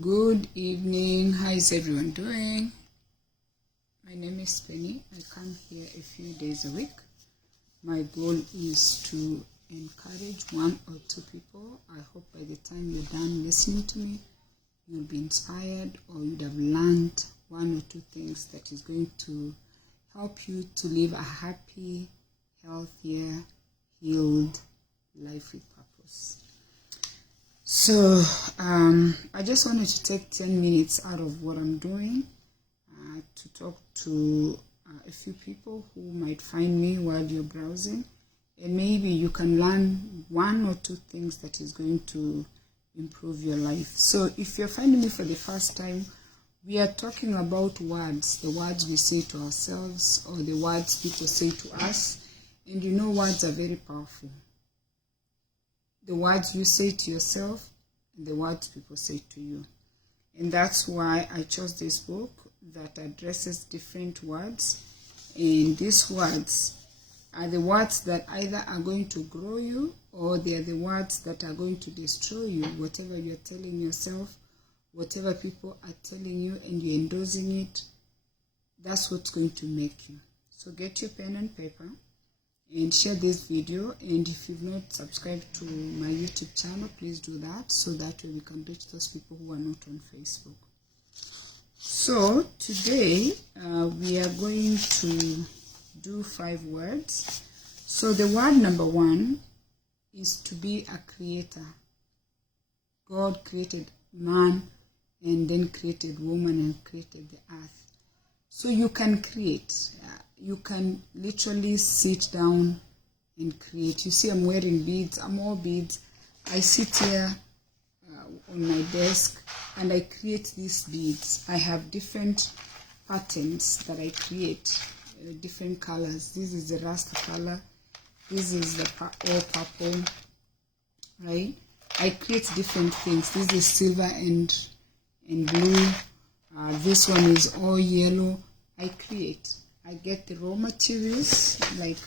Good evening. How is everyone doing? My name is Penny. I come here a few days a week. My goal is to encourage one or two people. I hope by the time you're done listening to me, you'll be inspired or you'd have learned one or two things that is going to help you to live a happy, healthier, healed life with purpose. So I just wanted to take 10 minutes out of what I'm doing to talk to a few people who might find me while you're browsing, and maybe you can learn one or two things that is going to improve your life. So if you're finding me for the first time, we are talking about words, the words we say to ourselves or the words people say to us. And you know, words are very powerful. The words you say to yourself and the words people say to you. And that's why I chose this book that addresses different words. And these words are the words that either are going to grow you or they are the words that are going to destroy you. Whatever you're telling yourself, whatever people are telling you and you're endorsing it, that's what's going to make you. So get your pen and paper and share this video. And if you've not subscribed to my YouTube channel, please do that, so that way we can reach those people who are not on Facebook. So today we are going to do 5 words. So the word number 1 is to be a creator. God created man and then created woman and created the earth. So you can create. You can literally sit down and create. You see, I'm wearing beads. I'm all beads. I sit here on my desk and I create these beads. I have different patterns that I create, different colors. This is the Rasta color. This is the all purple, right? I create different things. This is silver and blue. This one is all yellow. I create. I get the raw materials like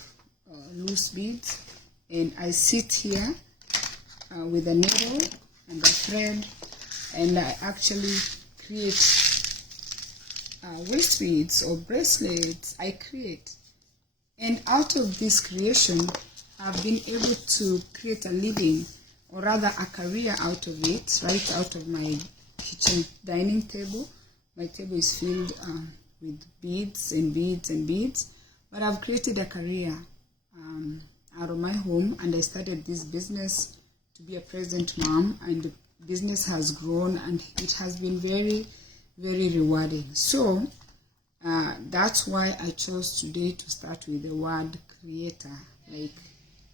loose beads, and I sit here with a needle and a thread, and I actually create waist beads or bracelets. I create, and out of this creation, I've been able to create a living, or rather a career out of it, right out of my kitchen dining table. My table is filled with beads and beads and beads, but I've created a career out of my home, and I started this business to be a present mom, and the business has grown and it has been very, very rewarding. So that's why I chose today to start with the word creator. Like,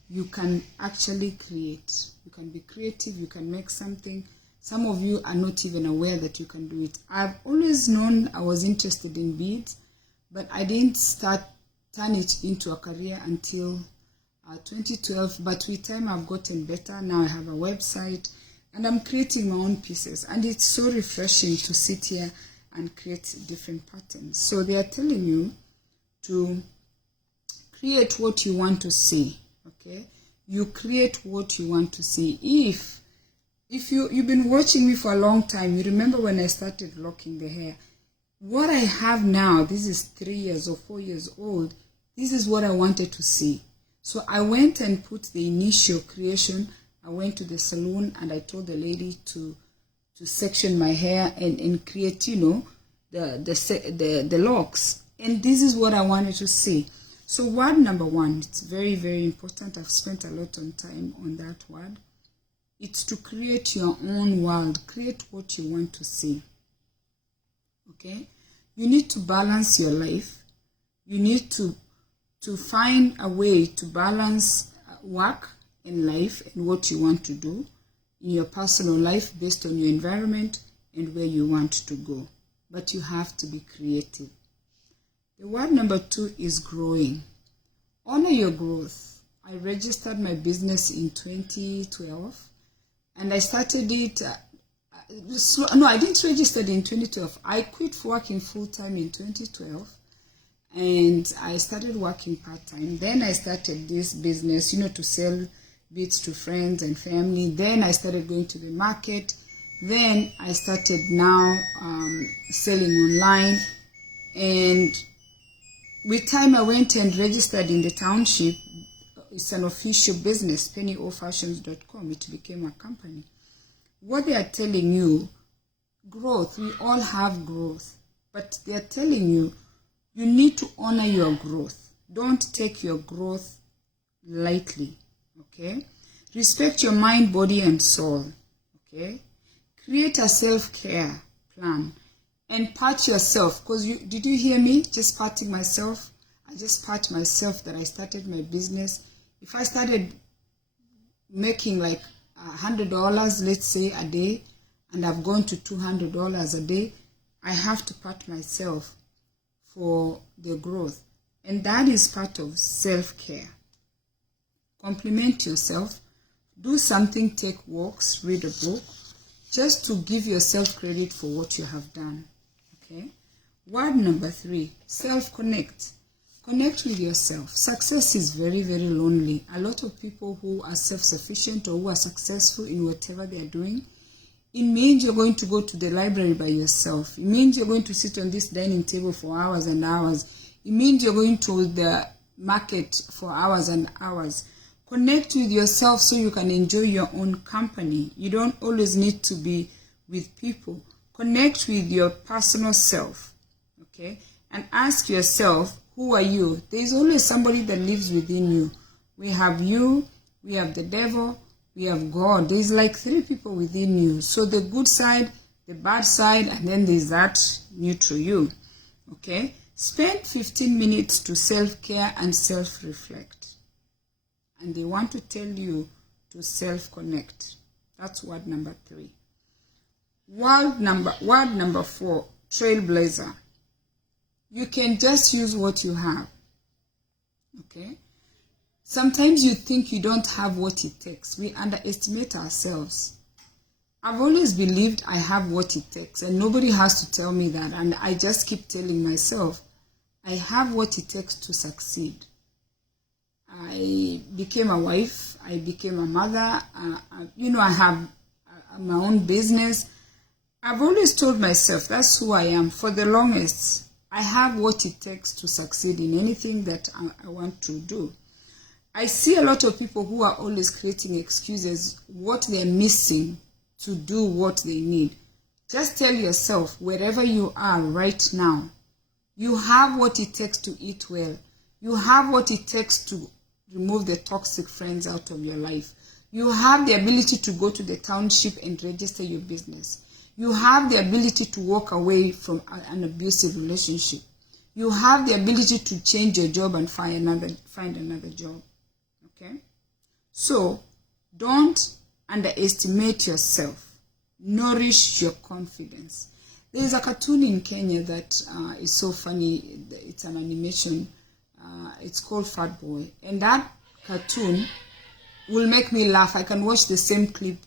you can actually create. You can be creative, you can make something. Some of you are not even aware that you can do it. I've always known I was interested in beads, but I didn't turn it into a career until 2012. But with time, I've gotten better. Now I have a website and I'm creating my own pieces. And it's so refreshing to sit here and create different patterns. So they are telling you to create what you want to see, okay? You create what you want to see. If you've been watching me for a long time, you remember when I started locking the hair. What I have now, this is 3 years or 4 years old, this is what I wanted to see. So I went and put the initial creation. I went to the salon and I told the lady to section my hair and create, you know, the locks. And this is what I wanted to see. So word number 1, it's very, very important. I've spent a lot of time on that word. It's to create your own world. Create what you want to see. Okay? You need to balance your life. You need to find a way to balance work and life and what you want to do in your personal life based on your environment and where you want to go. But you have to be creative. The word number 2 is growing. Honor your growth. I registered my business in 2012. And I started it, I didn't register it in 2012. I quit working full-time in 2012. And I started working part-time. Then I started this business, you know, to sell beads to friends and family. Then I started going to the market. Then I started now selling online, and with time I went and registered in the township. It's an official business, PennyOFashions.com. It became a company. What they are telling you, growth, we all have growth, but they are telling you, you need to honor your growth. Don't take your growth lightly, okay? Respect your mind, body, and soul, okay? Create a self-care plan and pat yourself, because did you hear me? Just patting myself. I just pat myself that I started my business. If I started making like $100, let's say, a day, and I've gone to $200 a day, I have to pat myself for the growth. And that is part of self-care. Compliment yourself. Do something, take walks, read a book, just to give yourself credit for what you have done. Okay? Word number 3, self-connect. Connect with yourself. Success is very, very lonely. A lot of people who are self-sufficient or who are successful in whatever they are doing, it means you're going to go to the library by yourself. It means you're going to sit on this dining table for hours and hours. It means you're going to the market for hours and hours. Connect with yourself so you can enjoy your own company. You don't always need to be with people. Connect with your personal self, okay? And ask yourself, who are you? There's always somebody that lives within you. We have you, we have the devil, we have God. There's like 3 people within you. So the good side, the bad side, and then there's that neutral you, okay? Spend 15 minutes to self-care and self-reflect. And they want to tell you to self-connect. That's word number 3. Word number 4, trailblazer. You can just use what you have. Okay? Sometimes you think you don't have what it takes. We underestimate ourselves. I've always believed I have what it takes, and nobody has to tell me that. And I just keep telling myself, I have what it takes to succeed. I became a wife. I became a mother. I have my own business. I've always told myself that's who I am. For the longest, I have what it takes to succeed in anything that I want to do. I see a lot of people who are always creating excuses, what they're missing to do what they need. Just tell yourself, wherever you are right now, you have what it takes to eat well. You have what it takes to remove the toxic friends out of your life. You have the ability to go to the township and register your business. You have the ability to walk away from an abusive relationship. You have the ability to change your job and find another job. Okay? So, don't underestimate yourself. Nourish your confidence. There is a cartoon in Kenya that is so funny. It's an animation. It's called Fat Boy. And that cartoon will make me laugh. I can watch the same clip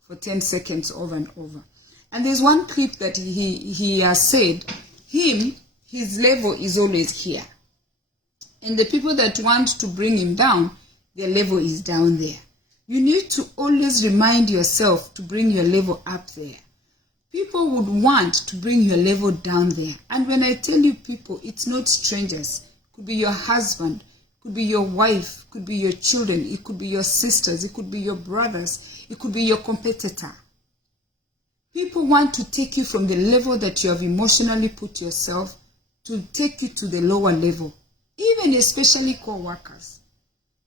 for 10 seconds over and over. And there's one clip that he has said, his level is always here. And the people that want to bring him down, their level is down there. You need to always remind yourself to bring your level up there. People would want to bring your level down there. And when I tell you people, it's not strangers. It could be your husband, it could be your wife, it could be your children, it could be your sisters, it could be your brothers, it could be your competitor. People want to take you from the level that you have emotionally put yourself to take you to the lower level. Even especially co-workers.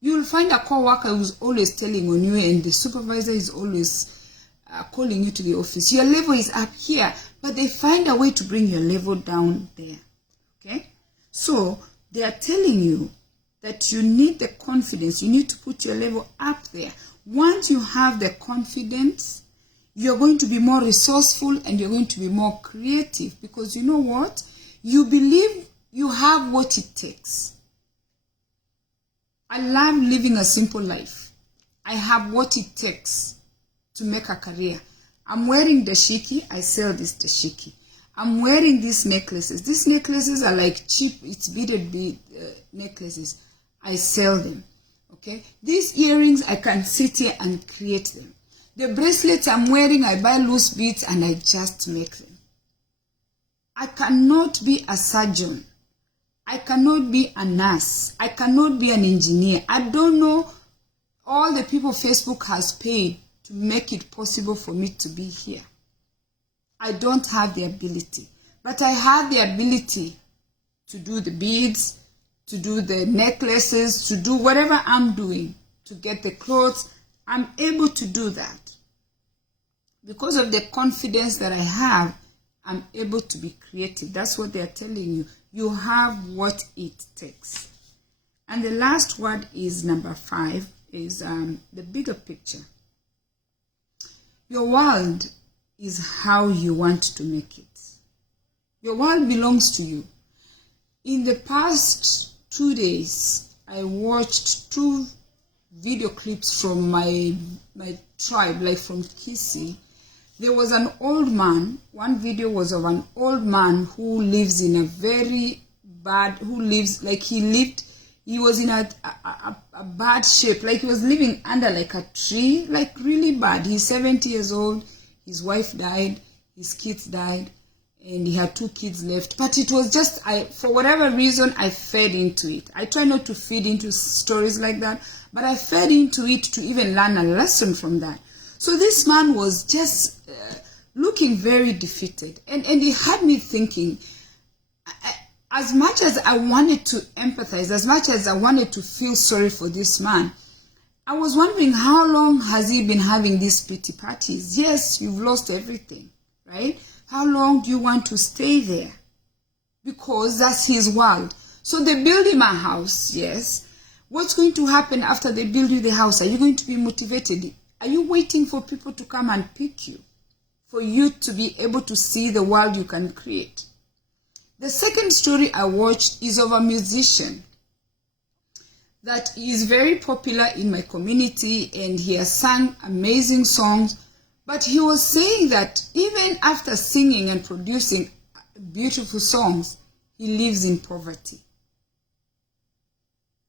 You will find a co-worker who's always telling on you, and the supervisor is always calling you to the office. Your level is up here, but they find a way to bring your level down there. Okay? So, they are telling you that you need the confidence. You need to put your level up there. Once you have the confidence, you're going to be more resourceful and you're going to be more creative, because you know what? You believe you have what it takes. I love living a simple life. I have what it takes to make a career. I'm wearing dashiki. I sell this dashiki. I'm wearing these necklaces. These necklaces are like cheap, it's beaded necklaces. I sell them. Okay? These earrings, I can sit here and create them. The bracelets I'm wearing, I buy loose beads and I just make them. I cannot be a surgeon. I cannot be a nurse. I cannot be an engineer. I don't know all the people Facebook has paid to make it possible for me to be here. I don't have the ability, but I have the ability to do the beads, to do the necklaces, to do whatever I'm doing, to get the clothes. I'm able to do that. Because of the confidence that I have, I'm able to be creative. That's what they're telling you. You have what it takes. And the last word is number 5, is the bigger picture. Your world is how you want to make it. Your world belongs to you. In the past 2 days, I watched 2 video clips from my tribe, like from Kisii. There was an old man. One video was of an old man who lives in a very bad, he was in a bad shape, like he was living under like a tree, like really bad. He's 70 years old, his wife died, his kids died, and he had 2 kids left. But it was just, for whatever reason, I fed into it. I try not to feed into stories like that, but I fed into it to even learn a lesson from that. So this man was just looking very defeated. And he had me thinking, as much as I wanted to empathize, as much as I wanted to feel sorry for this man, I was wondering, how long has he been having these pity parties? Yes, you've lost everything, right? How long do you want to stay there? Because that's his world. So they build him a house, yes. What's going to happen after they build you the house? Are you going to be motivated? Are you waiting for people to come and pick you, for you to be able to see the world you can create? The second story I watched is of a musician that is very popular in my community, and he has sung amazing songs, but he was saying that even after singing and producing beautiful songs, he lives in poverty.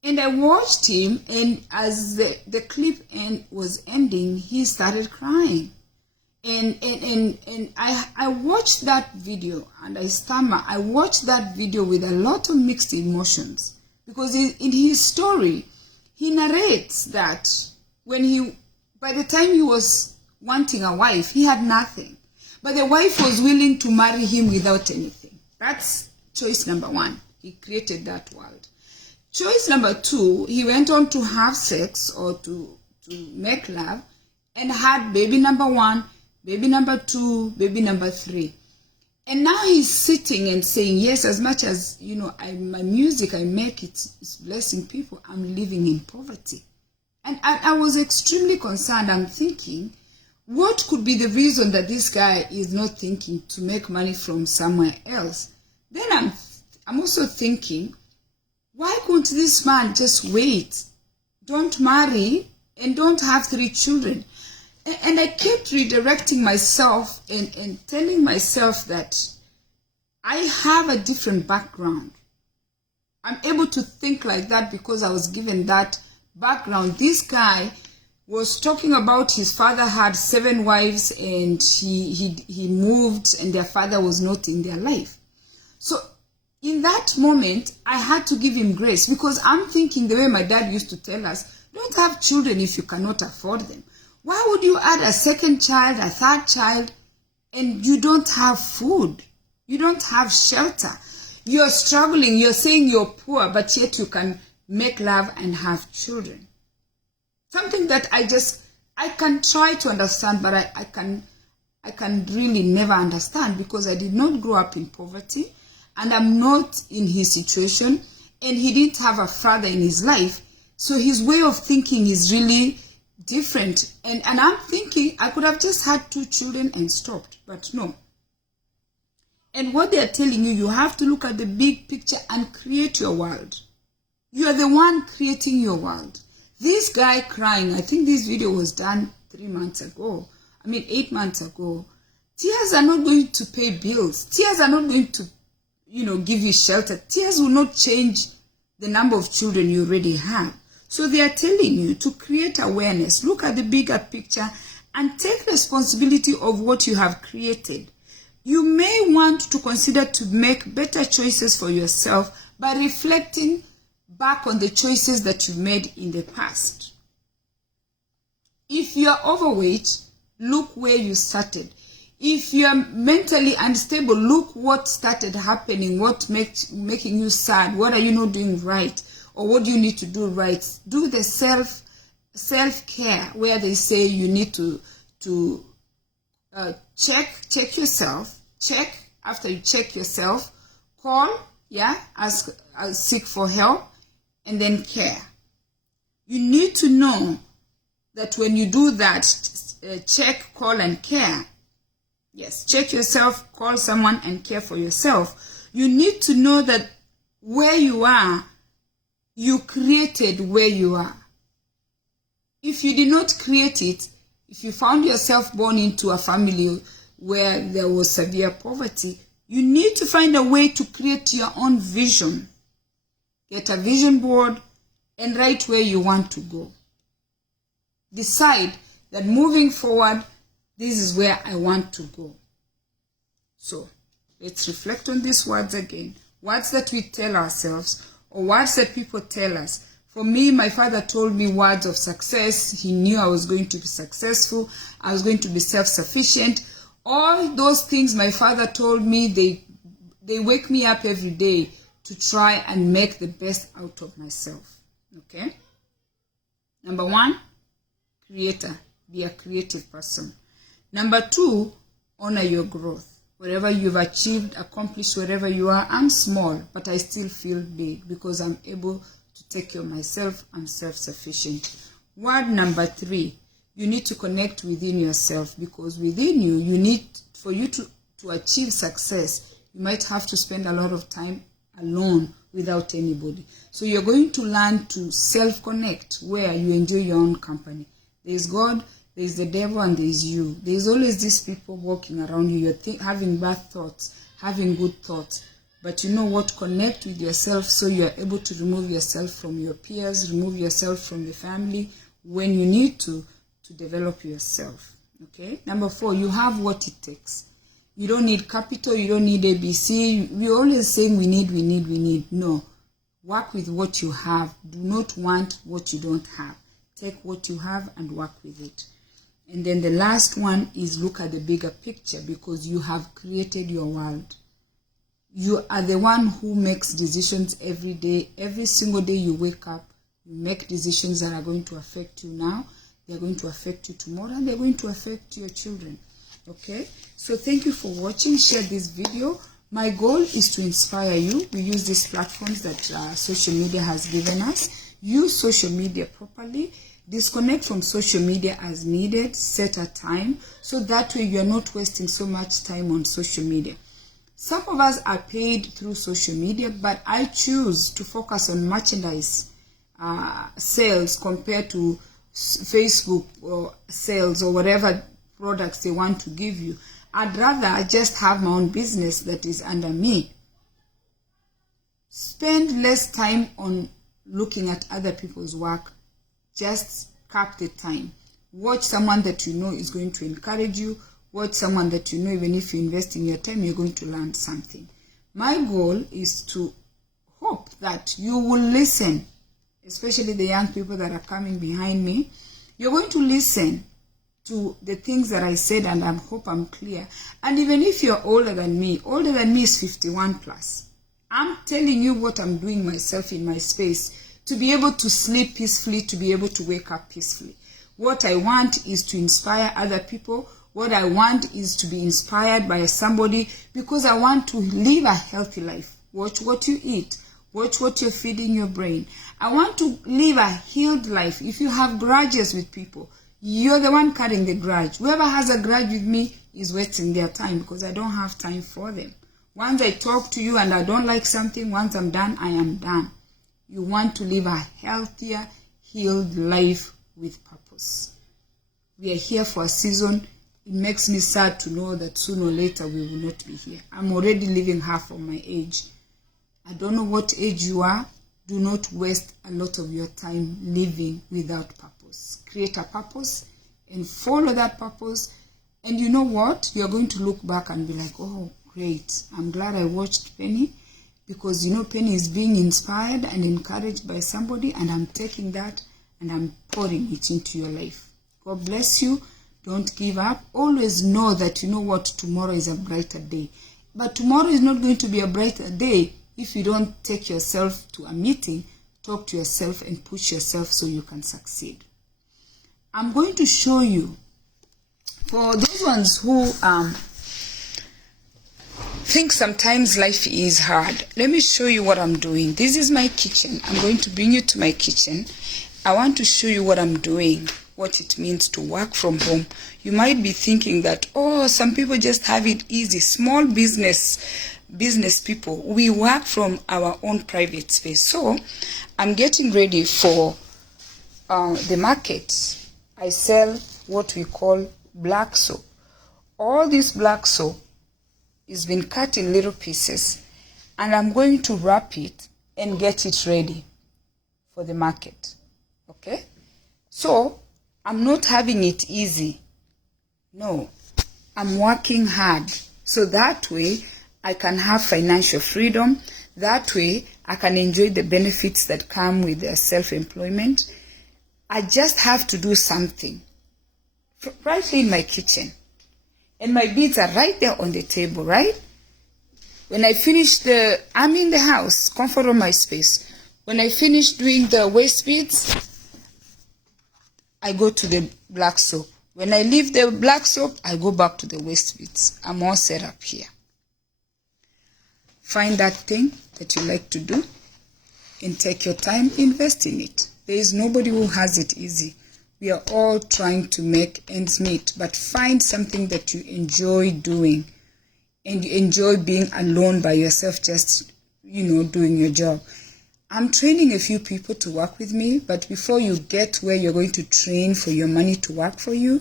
And I watched him, and as the clip was ending, he started crying. And I watched that video, and I stammer. I watched that video with a lot of mixed emotions, because in his story, he narrates that by the time he was wanting a wife, he had nothing. But the wife was willing to marry him without anything. That's choice number 1. He created that world. Choice number 2, he went on to have sex or to make love, and had baby number 1, baby number 2, baby number 3. And now he's sitting and saying, yes, as much as, my music, I make it's blessing people, I'm living in poverty. And I was extremely concerned. I'm thinking, what could be the reason that this guy is not thinking to make money from somewhere else? Then I'm also thinking, why couldn't this man just wait? Don't marry and don't have 3 children. And I kept redirecting myself and telling myself that I have a different background. I'm able to think like that because I was given that background. This guy was talking about his father had 7 wives, and he moved, and their father was not in their life. So in that moment, I had to give him grace, because I'm thinking the way my dad used to tell us, don't have children if you cannot afford them. Why would you add a 2nd child, a 3rd child, and you don't have food? You don't have shelter. You're struggling. You're saying you're poor, but yet you can make love and have children. Something that I can try to understand, but I can really never understand, because I did not grow up in poverty, and I'm not in his situation, and he didn't have a father in his life. So his way of thinking is really different. And I'm thinking I could have just had 2 children and stopped, but no. And what they're telling you, you have to look at the big picture and create your world. You are the one creating your world. This guy crying, I think this video was done 8 months ago. Tears are not going to pay bills. Tears are not going to, give you shelter. Tears will not change the number of children you already have. So they are telling you to create awareness. Look at the bigger picture and take responsibility of what you have created. You may want to consider to make better choices for yourself by reflecting back on the choices that you made in the past. If you are overweight, look where you started. If you are mentally unstable, look what started happening, what making you sad, what are you not doing right, or what do you need to do right. Do the self-care where they say you need to check yourself. Check after you check yourself, call, seek for help, and then care. You need to know that when you do that, check, call, and care. Yes, check yourself, call someone, and care for yourself. You need to know that where you are, you created where you are. If you did not create it, if you found yourself born into a family where there was severe poverty, you need to find a way to create your own vision. Get a vision board and write where you want to go. Decide that moving forward, this is where I want to go. So, let's reflect on these words again. Words that we tell ourselves or words that people tell us. For me, my father told me words of success. He knew I was going to be successful. I was going to be self-sufficient. All those things my father told me, they wake me up every day to try and make the best out of myself. Okay? Number 1, creator. Be a creative person. Number 2, honor your growth. Whatever you've achieved, accomplished, wherever you are, I'm small, but I still feel big because I'm able to take care of myself. I'm self-sufficient. Word number 3, you need to connect within yourself, because within you, for you to achieve success, you might have to spend a lot of time alone without anybody. So you're going to learn to self-connect where you enjoy your own company. There's God, there's the devil, and there's you. There's always these people walking around you. You're having bad thoughts, having good thoughts. But you know what? Connect with yourself so you're able to remove yourself from your peers, remove yourself from the family when you need to develop yourself. Okay? Number 4, you have what it takes. You don't need capital, you don't need ABC. We're always saying we need. No. Work with what you have. Do not want what you don't have. Take what you have and work with it. And then the last one is look at the bigger picture, because you have created your world. You are the one who makes decisions every day. Every single day you wake up, you make decisions that are going to affect you now, they're going to affect you tomorrow, and they're going to affect your children. Okay? So thank you for watching. Share this video. My goal is to inspire you. We use these platforms that social media has given us. Use social media properly. Disconnect from social media as needed. Set a time, so that way you're not wasting so much time on social media. Some of us are paid through social media, but I choose to focus on merchandise sales compared to Facebook or sales or whatever products they want to give you. I'd rather just have my own business that is under me. Spend less time on looking at other people's work. Just cap the time. Watch someone that you know is going to encourage you. Watch someone that you know, even if you invest in your time, you're going to learn something. My goal is to hope that you will listen, especially the young people that are coming behind me. You're going to listen to the things that I said, and I hope I'm clear. And even if you're older than me is 51 plus. I'm telling you what I'm doing myself in my space to be able to sleep peacefully, to be able to wake up peacefully. What I want is to inspire other people. What I want is to be inspired by somebody, because I want to live a healthy life. Watch what you eat. Watch what you're feeding your brain. I want to live a healed life. If you have grudges with people, you're the one carrying the grudge. Whoever has a grudge with me is wasting their time, because I don't have time for them. Once I talk to you and I don't like something, once I'm done, I am done. You want to live a healthier, healed life with purpose. We are here for a season. It makes me sad to know that sooner or later we will not be here. I'm already living half of my age. I don't know what age you are. Do not waste a lot of your time living without purpose. Create a purpose and follow that purpose. And you know what? You're going to look back and be like, oh, great. I'm glad I watched Penny, because you know Penny is being inspired and encouraged by somebody, and I'm taking that and I'm pouring it into your life. God bless you. Don't give up. Always know that you know what, tomorrow is a brighter day. But tomorrow is not going to be a brighter day if you don't take yourself to a meeting, talk to yourself and push yourself so you can succeed. I'm going to show you, for those ones who think sometimes life is hard, let me show you what I'm doing. This is my kitchen. I'm going to bring you to my kitchen. I want to show you what I'm doing, what it means to work from home. You might be thinking that, oh, some people just have it easy. Small business people, we work from our own private space. So I'm getting ready for the market. I sell what we call black soap. All this black soap is been cut in little pieces, and I'm going to wrap it and get it ready for the market. Okay? So I'm not having it easy. No, I'm working hard. So that way I can have financial freedom. That way I can enjoy the benefits that come with self-employment. I just have to do something right in my kitchen. And my beads are right there on the table, right? When I finish I'm in the house, comfort of my space. When I finish doing the waist beads, I go to the black soap. When I leave the black soap, I go back to the waist beads. I'm all set up here. Find that thing that you like to do and take your time, invest in it. There is nobody who has it easy. We are all trying to make ends meet, but find something that you enjoy doing, and you enjoy being alone by yourself, just, doing your job. I'm training a few people to work with me, but before you get where you're going to train for your money to work for you,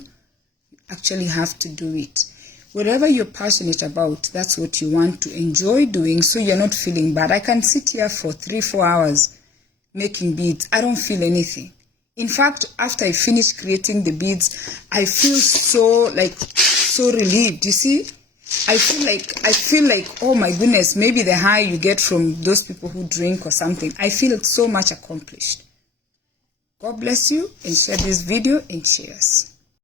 you actually have to do it. Whatever you're passionate about, that's what you want to enjoy doing, so you're not feeling bad. I can sit here for 3-4 hours making beads. I don't feel anything. In fact, after I finish creating the beads, I feel so relieved. You see? I feel like, oh my goodness, maybe the high you get from those people who drink or something. I feel so much accomplished. God bless you, and share this video, and cheers.